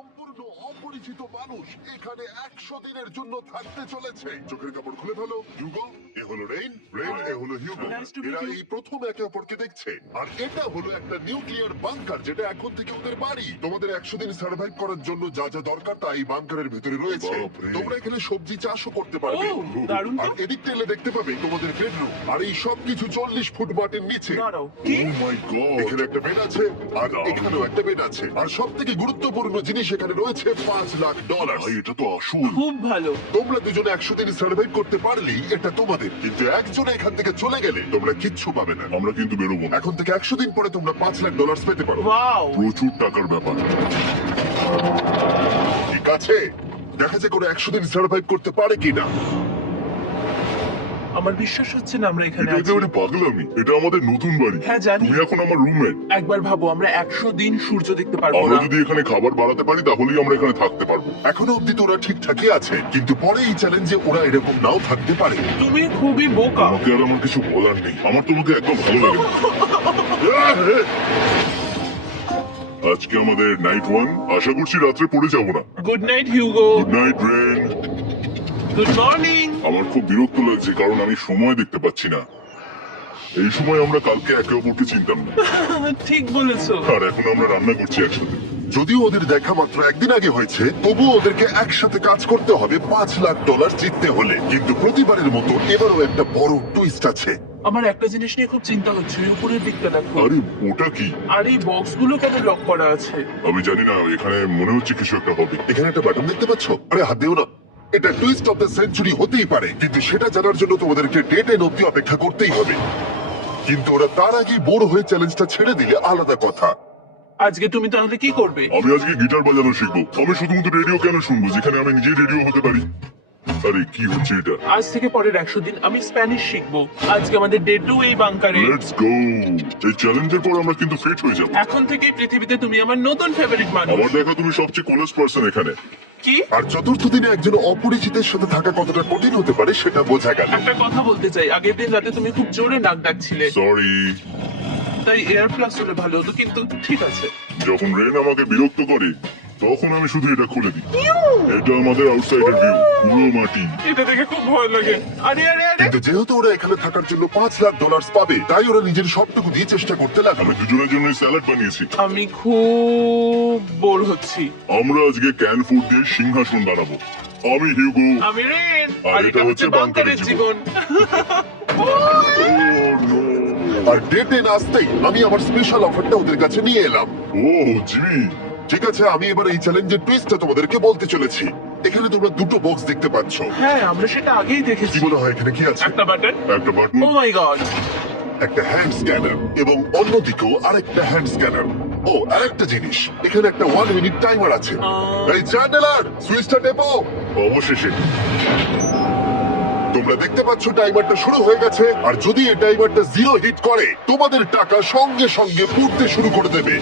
সম্পূর্ণ অপরিচিত মানুষ এখানে 100 দিনের জন্য থাকতে চলেছে। চোখের কাপড় খুলে ফেলো। হিউগো, এ হলো রেইন, এ হলো হিউগো। এরা এই প্রথম একে অপরকে দেখছে। আর এটা হলো একটা নিউক্লিয়ার বাংকার, যেটা এখন থেকে ওদের বাড়ি। তোমাদের 100 দিন সার্ভাইভ করার জন্য যা যা দরকার তা এই বাংকারের ভেতরে রয়েছে। তোমরা এখানে সবজি চাষও করতে পারবে। আর এদিক টেলে দেখতে পাবে তোমাদের বেডরুম। আর এই সবকিছু 40 ফুট মাটির নিচে। এখানে একটা বেড আছে, আর এখানেও একটা বেড আছে। আর সবথেকে গুরুত্বপূর্ণ জিনিস এখানে রয়েছে $5 লাখ। এটা তো আসল। খুব ভালো। তোমরা দুজনে 100 দিন সার্ভাইভ করতে পারলেই এটা তোমাদের। কিন্তু একজন এখান থেকে চলে গেলে তোমরা কিচ্ছু পাবে না। আমরা কিন্তু বেরোবো না। এখন থেকে 100 দিন পরে তোমরা $5 লাখ পেতে পারো। ওয়াও, প্রচুর টাকার ব্যাপার। ঠিক আছে, দেখা যাক ওরা 100 দিন সার্ভাইভ করতে পারে কিনা। আমার বিশ্বাস হচ্ছে না আমরা এখানে এটা আছি। একেবারে পাগলামি। এটা আমাদের নতুন বাড়ি। হ্যাঁ, জানি। তুমি এখন আমার রুমমেট। একবার ভাবো, আমরা 100 দিন সূর্য দেখতে পারবো আমরা না। যদি এখানে খাবার বাড়াতে পারি তাহলেই আমরা এখানে থাকতে পারবো। এখনো অব্দি তো ওরা ঠিকঠাকই আছে, কিন্তু পরে এই চ্যালেঞ্জে ওরা এরকম নাও থাকতে পারে। তুমি খুবই বোকা। আমাকে আর আমার কিছু বলার নেই। আমার তোমাকে একদম ভালো লাগে না। আজকে আমাদের নাইট 1। আশা করছি রাত্রে পড়ে যাবো না। Good night Hugo. Good night Ren. Good morning. আমার খুব বিরক্ত লাগছে কারণ আমি সময় দেখতে পাচ্ছি না। এই সময় আমরা কালকে একে অপরকে চিনতাম না, ঠিক বলেছো। আর এখন আমরা রান্না করছি একসাথে। যদিও ওদের দেখা মাত্র একদিন আগে হয়েছে, তবুও ওদেরকে একসাথে কাজ করতে হবে $5 লাখ জিততে হলে। কিন্তু প্রতিবারের মতো এবারও একটা বড় টুইস্ট আছে। আমার একটা জিনিস নিয়ে খুব চিন্তা হচ্ছে, ওই উপরের দিকটা দেখো। আরে ওটা কি? আর এই বক্সগুলো কেন লক করা আছে? আমি জানি না, এখানে মনে হচ্ছে কিছু একটা হবে। এখানে একটা বাটন দেখতে পাচ্ছ? আরে হাত দিও না। এটা টুইস্ট অফ দ্য সেঞ্চুরি হতেই পারে, কিন্তু সেটা জানার জন্য তোমাদেরকে ডেট এন্ড অব্দি অপেক্ষা করতেই হবে। কিন্তু ওরা তার আগে বোর হয়ে চ্যালেঞ্জটা ছেড়ে দিলে আলাদা কথা। আজকে তুমি তাহলে কি করবে? আমি আজকে গিটার বাজানো শিখবো। আমি শুধুমাত্র রেডিও কেন শুনবো যেখানে আমি নিজে রেডিও হতে পারি? আরে কি হচ্ছে এটা? আজ থেকে পরের 100 দিন আমি স্প্যানিশ শিখবো। আজকে আমাদের ডে 2 এই বাংকারে। Let's go. এই চ্যালেঞ্জের পর আমরা কিন্তু ফিট হয়ে যাবো। এখন থেকে পৃথিবীতে তুমি আমার নতুন ফেভারিট মানুষ। আমার দেখা তুমি সবচেয়ে কোলেস্ট পারসন এখানে। কি? আর চতুর্থ দিনে একজন অপরিচিতের সাথে থাকা কতটা কঠিন হতে পারে সেটা বোঝা গেল। একটা কথা বলতে চাই, আগের দিন রাতে তুমি খুব জোরে নাক ডাকছিলে, সরি। তাই এয়ার প্লাস হলে ভালো হতো, কিন্তু ঠিক আছে। যখন রেন আমাকে বিরক্ত করে তখন আমি শুধু এটা খুলে দিই। এটা আমাদের আউটসাইডার ভিউ, পুরো মাটি। এটা দেখে খুব ভয় লাগে। আরে আরে আরে, কিন্তু যেহেতু ওরা এখানে থাকার জন্য $5 লাখ পাবে, তাই ওরা নিজের সবটুকু দিয়ে চেষ্টা করতে লাগলো। আমি দুজনের জন্য স্যালাড বানিয়েছি। আমি খুব বোর হচ্ছি। আমরা আজকে ক্যান ফুড দিয়ে সিংহাসন বানাবো। আমি হিউগো। আমি রেন, আর আর এটা এটা হচ্ছে হচ্ছে বাংকারের জীবন। আর ডেটে আসতেই আমি আমার স্পেশাল অফারটা ওদের কাছে নিয়ে এলাম। ও জিমি। ঠিক আছে, আমি এবার এই চ্যালেঞ্জের টুইস্টটা তোমাদেরকে বলতে চলেছি। এখানে তোমরা দুটো বক্স দেখতে পাচ্ছ। হ্যাঁ, আমরা সেটা আগেই কি দেখেছি। মনে হয় এখানে কি আছে? একটা বাটন। একটা বাটন। ও মাই গড। একটা হ্যান্ড স্ক্যানার, এবং অন্যদিকেও আরেকটা হ্যান্ড স্ক্যানার। ও, আরেকটা জিনিস, এখানে একটা 1 মিনিট টাইমার আছে। এই চ্যান্ডেলার, সুইচটা টেপো। অবশেষে। তোমরা দেখতে পাচ্ছ টাইমারটা শুরু হয়ে গেছে। আর যদি এই টাইমারটা 0 হিট করে, তোমাদের টাকা সঙ্গে সঙ্গে পুড়তে শুরু করে দেবে।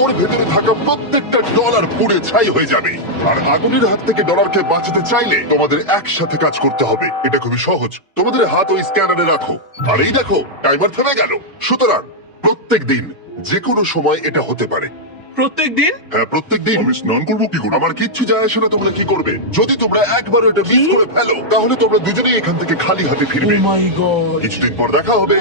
ওর ভেতরে থাকা প্রত্যেকটা ডলার পুড়ে ছাই হয়ে যাবে। আর আগুনের হাত থেকে ডলারকে বাঁচাতে চাইলে তোমাদের একসাথে কাজ করতে হবে। এটা খুবই সহজ। তোমাদের হাত ওই স্ক্যানারে রাখো, আর এই দেখো টাইমার থেমে গেল। সুতরাং প্রত্যেক দিন যে কোনো সময় এটা হতে পারে। প্রত্যেক দিন? হ্যাঁ, প্রত্যেক দিন। আমি স্নান করবো কি করে? আমার কিচ্ছু যায় আসে না তোমরা কি করবে। যদি তোমরা একবার এটা মিস করে ফেলো, তাহলে তোমরা দুজনেই এখান থেকে খালি হাতে ও ফিরবে। মাই গড। কিছুদিন পর দেখা হবে।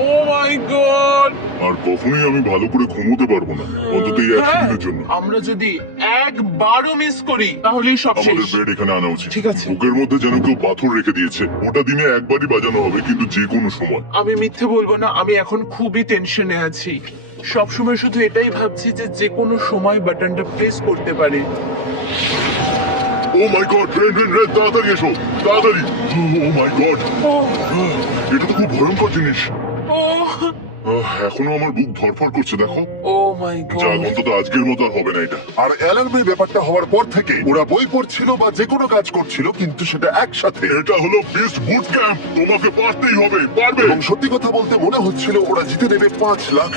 ও মাই গড। আর কখনোই আমি ভালো করে ঘুমোতে পারবো না, অন্তত এই 100 দিনের জন্য। আমরা যদি একবারও মিস করি তাহলেই সব শেষ। আমাদের বেড এখানে আনা উচিত। ঠিক আছে। বুকের মধ্যে যেন কেউ পাথর রেখে দিয়েছে। ওটা দিনে একবারই বাজানো হবে, কিন্তু যে কোনো সময়। আমি মিথ্যে বলবো না, আমি এখন খুবই টেনশনে আছি। সব সময় শুধু এটাই ভাবছি যে যে কোনো সময় বাটনটা প্রেস করতে পারে। ও মাই গড, রেন রেন রেন, তাড়াতাড়ি এসো, তাড়াতাড়ি। ও মাই গড, ও এটা তো খুব ভয়ঙ্কর জিনিস। ও এখনো আমার বুক ধরফর করছে, দেখো। ও মাই যা, গড। অন্তত আজকের মতো আর হবে না এটা। আর অ্যালার্মের ব্যাপারটা হওয়ার পর থেকে ওরা বই পড়ছিল বা যে কোনো কাজ করছিল, কিন্তু সেটা একসাথে। এটা হলো বিস্ট বুট ক্যাম্প, তোমাকে পারতেই হবে, পারবে। এবং সত্যি কথা বলতে মনে হচ্ছিল ওরা জিতে নেবে $5 লাখ।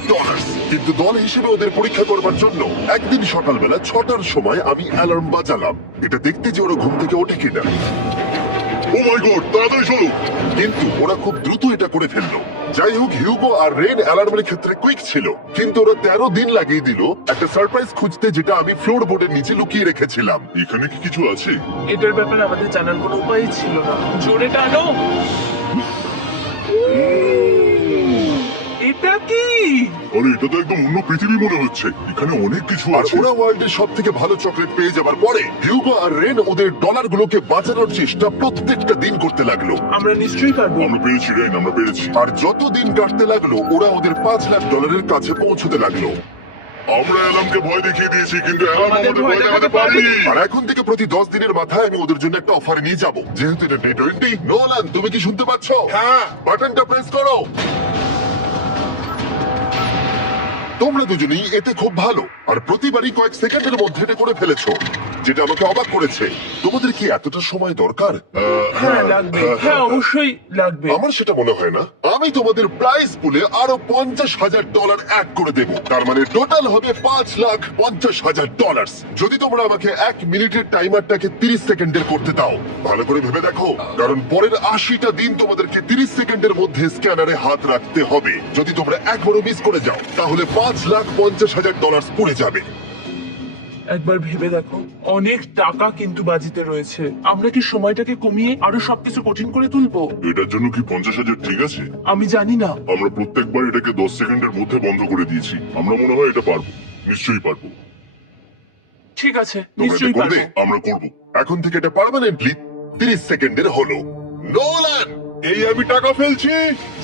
কিন্তু দল হিসেবে ওদের পরীক্ষা করবার জন্য একদিন সকালবেলা 6টার সময় আমি অ্যালার্ম বাজালাম, এটা দেখতে যে ওরা ঘুম থেকে ওঠে কিনা। ও মাই গড, তাড়াতাড়ি চলো। কিন্তু ওরা খুব দ্রুত এটা করে ফেললো। যাই হোক, হিউগো আর রেন অ্যালার্মের ক্ষেত্রে কুইক ছিল, কিন্তু ওরা 13 দিন লাগিয়ে দিল একটা সারপ্রাইজ খুঁজতে, যেটা আমি ফ্লোর বোর্ডের নিচে লুকিয়ে রেখেছিলাম। এখানে কি কিছু আছে? এটার ব্যাপারে আমাদের জানার কোনো উপায় ছিল না। জোরে টানো। এটা কি? আরে এটা তো একদম অন্য পৃথিবী মনে হচ্ছে, এখানে অনেক কিছু আর আছে। ওরা ওয়ার্ল্ডের সব থেকে ভালো চকলেট পেয়ে যাবার পরে হিউগো আর রেন ওদের ডলারগুলোকে বাঁচানোর চেষ্টা প্রত্যেকটা দিন করতে লাগলো। আমরা নিশ্চয়ই পারবো। আমরা পেরেছি রেন, আমরা পেরেছি। আর যত দিন কাটতে লাগলো ওরা ওদের $5,00,000 কাছে পৌঁছতে লাগলো। আমরা অ্যালামকে ভয় দেখিয়ে দিয়েছি, কিন্তু অ্যালাম আমাদের আমাদের ভয় ভয় দেখাতে দেখাতে পারেনি। আর এখন থেকে প্রতি 10 দিনের মাথায় আমি ওদের জন্য একটা অফার নিয়ে যাব, যেহেতু এটা ডে 20। নোলান, তুমি কি শুনতে পাচ্ছ? হ্যাঁ, বাটনটা প্রেস করো। তোমরা দুজনেই এতে খুব ভালো, আর প্রতিবারই কয়েক সেকেন্ডের মধ্যে এটা করে ফেলেছো, যেটা আমাকে অবাক করেছে। তোমাদের কি এতটা সময় দরকার? হ্যাঁ লাগবে, হ্যাঁ অবশ্যই লাগবে। আমার সেটা মনে হয় না। আমি তোমাদের প্রাইস পুলে আরো $50,000 অ্যাড করে দেব, তার মানে টোটাল হবে $5,50,000। যদি তোমরা আমাকে 1 মিনিটের টাইমারটাকে 30 সেকেন্ডের করতে দাও। ভালো করে ভেবে দেখো, কারণ পরের 80টা দিন তোমাদেরকে 30 সেকেন্ডের মধ্যে স্ক্যানারে হাত রাখতে হবে। যদি তোমরা একবারও মিস করে যাও, তাহলে $5,50,000 পড়ে যাবে। একবার ভেবে দেখো, অনেক টাকা কিন্তু বাজিতে রয়েছে। আমরা কি সময়টাকে কমিয়ে আরো সবকিছু কঠিন করে তুলবো? এটার জন্য কি 50,000 ঠিক আছে? আমি জানি না। আমরা প্রত্যেকবার এটাকে 10 সেকেন্ডের মধ্যে বন্ধ করে দিয়েছি। আমরা মনে হয় এটা পারবো, নিশ্চয়ই পারবো। ঠিক আছে, তোমরা এটা নিশ্চয়ই করবে? পারবো। আমরা করবো। এখন থেকে এটা পার্মানেন্টলি 30 সেকেন্ডের হলো। নোলান, এই আমি টাকা ফেলছি।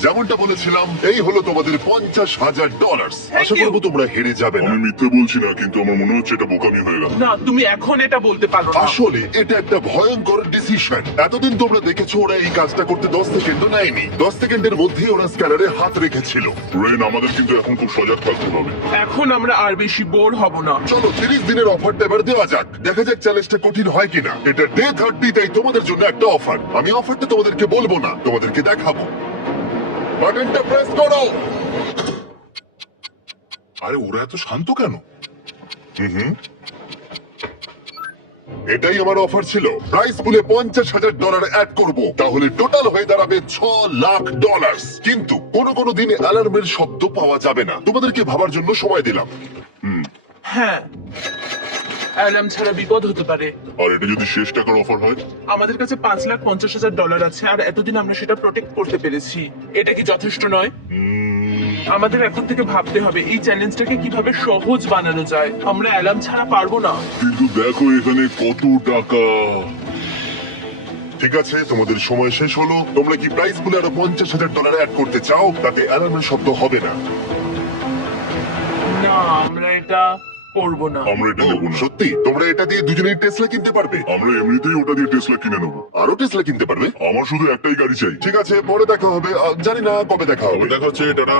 যেমনটা বলেছিলাম, এই হলো তোমাদের $50,000। আশা you. করবো তোমরা হেরে যাবে না। আমি মিথ্যে বলছি না, কিন্তু আমার মনে হচ্ছে এটা বোকামি হয়ে গেল। না, তুমি এখন এটা বলতে পারো না। আসলে এটা একটা ভয়ঙ্কর ডিসিশন। এতদিন তোমরা দেখেছো ওরা এই কাজটা করতে 10 সেকেন্ডও নেয়নি। 10 সেকেন্ডের মধ্যেই ওরা স্ক্যানারে হাত রেখেছিল। রেন, আমাদের কিন্তু এখন খুব সজাগ থাকতে হবে। এখন আমরা আর বেশি বোর হব না। চলো 30 দিনের অফারটা এবার দেওয়া যাক, দেখা যাক চ্যালেঞ্জটা কঠিন হয় কিনা। এটা ডে 30, তাই তোমাদের জন্য একটা অফার। আমি অফারটা তোমাদেরকে বলবো না, তোমাদেরকে দেখাবো। বাটনটা প্রেস করো। আরে ওরা এত শান্ত কেন? এটাই আমার অফার ছিল। প্রাইস পুলে $50,000 অ্যাড করব, তাহলে টোটাল হয়ে দাঁড়াবে $6,00,000। কিন্তু কোনো দিন অ্যালার্মের শব্দ পাওয়া যাবে না। তোমাদেরকে ভাবার জন্য সময় দিলাম। হ্যাঁ, অ্যালার্ম ছাড়া বিপদ হতে পারে। আর এটা যদি শেষ টাকার অফার হয়? আমাদের কাছে $5,50,000 আছে, আর এতদিন আমরা সেটা প্রোটেক্ট করতে পেরেছি। এটা কি যথেষ্ট নয়? আমাদের এখন থেকে ভাবতে হবে এই চ্যালেঞ্জটাকে কিভাবে সহজ বানানো যায়। আমরা অ্যালার্ম ছাড়া পারবো না। কিন্তু দেখো এখানে কত টাকা। ঠিক আছে, তোমাদের সময় শেষ হলো। তোমরা কি প্রাইস পুলে আরো $50,000 অ্যাড করতে চাও? তাতে অ্যালার্মের শব্দ হবে না। না, আমরা এটা করবো না। আমরা এটা নেবো না। সত্যি? তোমরা এটা দিয়ে দুজনেই টেসলা কিনতে পারবে? আমরা এমনিতেই ওটা দিয়ে টেসলা কিনে নেবো। আরো টেসলা কিনতে পারবে? আমার শুধু একটাই গাড়ি চাই। ঠিক আছে, পরে দেখা হবে। জানি না কবে দেখা হবে। দেখা হচ্ছে টাটা।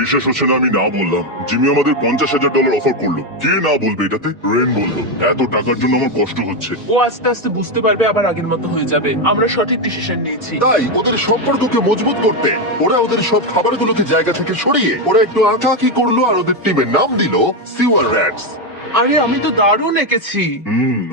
বিশ্বাস হচ্ছে না আমি না বললাম। জিমি আমাদের $50,000 অফার করলো। কে না বলবে এটাতে? রেন বললো। এত টাকার জন্য আমার কষ্ট হচ্ছে। ও আস্তে আস্তে বুঝতে পারবে, আবার আগের মতো হয়ে যাবে। আমরা সঠিক ডিসিশন নিয়েছি। তাই ওদের সম্পর্ককে মজবুত করতে ওরা ওদের সব খাবারগুলোকে জায়গা থেকে সরিয়ে ওরা একটু আঁকাআঁকি করলো, আর ওদের টিমের নাম দিল সিওয়ার র্যাটস। আরে আমি তো দারুণ এঁকেছি।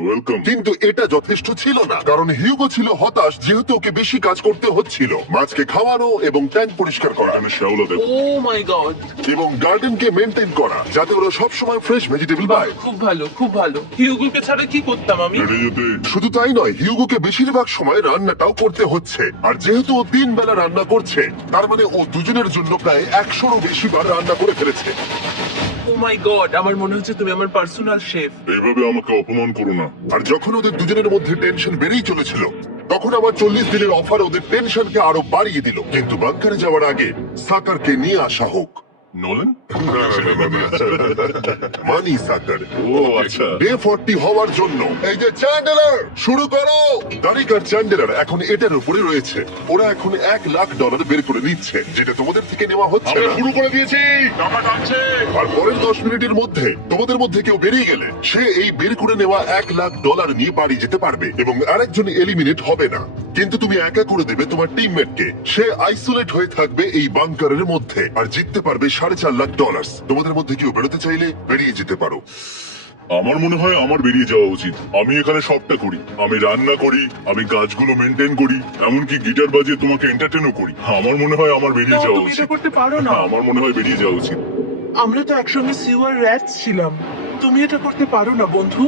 ওয়েলকাম। কিন্তু এটা যথেষ্ট ছিল না, কারণ হিউগো ছিল হতাশ, যেহেতু ওকে বেশি কাজ করতে হচ্ছিল। মাছকে খাওয়ানো এবং ট্যাঙ্ক পরিষ্কার করা এখানে শ্যাওলা দেখো। ও মাই গড। এবং গার্ডেনকে মেনটেন করা, যাতে ওরা সবসময় ফ্রেশ ভেজিটেবল পায়। খুব ভালো, খুব ভালো। হিউগোকে ছাড়া কি করতাম আমি? হেঁটে যেতে। শুধু তাই নয়, হিউগোকে বেশিরভাগ সময় রান্নাটাও করতে হচ্ছে। আর যেহেতু ও 3 বেলা রান্না করছে, তার মানে ও দুজনের জন্য প্রায় 100রও বেশি বার রান্না করে ফেলেছে। ও মাই গড, আমার মনে হচ্ছে তুমি আমার পার্সোনাল শেফ। এইভাবে আমাকে অপমান করো না। আর যখন ওদের দুজনের মধ্যে টেনশন বেড়েই চলেছিল, তখন আমার 40 দিনের অফার ওদের টেনশনকে আরো বাড়িয়ে দিল। কিন্তু বাংকারে যাওয়ার আগে সাকারকে নিয়ে আসা হোক। নলেন? মানি সাকার। ও আচ্ছা। ডে 40 হওয়ার জন্য এই যে চ্যান্ডেলার শুরু করো। দারিক আর চ্যান্ডেলার এখন এটার উপরে রয়েছে। ওরা এখন $1,00,000 বের করে নিচ্ছে, যেটা তোমাদের থেকে নেওয়া হচ্ছে আমরা না। শুরু করে দিয়েছি। টাকা টানছে। আর পরের 10 মিনিটের মধ্যে তোমাদের মধ্যে কেউ বেরিয়ে গেলে সে এই বের করে নেওয়া $1,00,000 নিয়ে বাড়ি যেতে পারবে, এবং আরেকজন এলিমিনেট হবে না। কিন্তু তুমি একা করে দেবে তোমার টিমমেটকে। সে আইসোলেট হয়ে থাকবে এই বাংকারের মধ্যে, আর জিততে পারবে $4,50,000। তোমাদের মধ্যে কেউ বেরোতে চাইলে বেরিয়ে যেতে পারো। আমার মনে হয় আমার বেরিয়ে যাওয়া উচিত। আমি এখানে সবটা করি, আমি রান্না করি, আমি গাছগুলো মেনটেন করি, এমনকি গিটার বাজিয়ে তোমাকে এন্টারটেনও করি। আমার মনে হয় আমার বেরিয়ে না, যাওয়া তুমি উচিত। এটা করতে পারো না। আমার মনে হয় বেরিয়ে যাওয়া উচিত। আমরা তো একসঙ্গে সিওয়ার র্যাট ছিলাম। তুমি এটা করতে পারো না বন্ধু।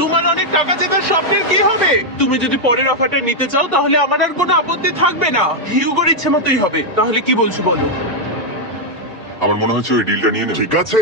তোমার অনেক টাকা জেতার স্বপ্নের কি হবে? তুমি যদি পরের অফারটা নিতে চাও তাহলে আমার আর কোনো আপত্তি থাকবে না। হিউগোর ইচ্ছে মতোই হবে। তাহলে কি বলছো বলো? আমার মনে হচ্ছে ওই ডিলটা নিয়ে নেব। ঠিক আছে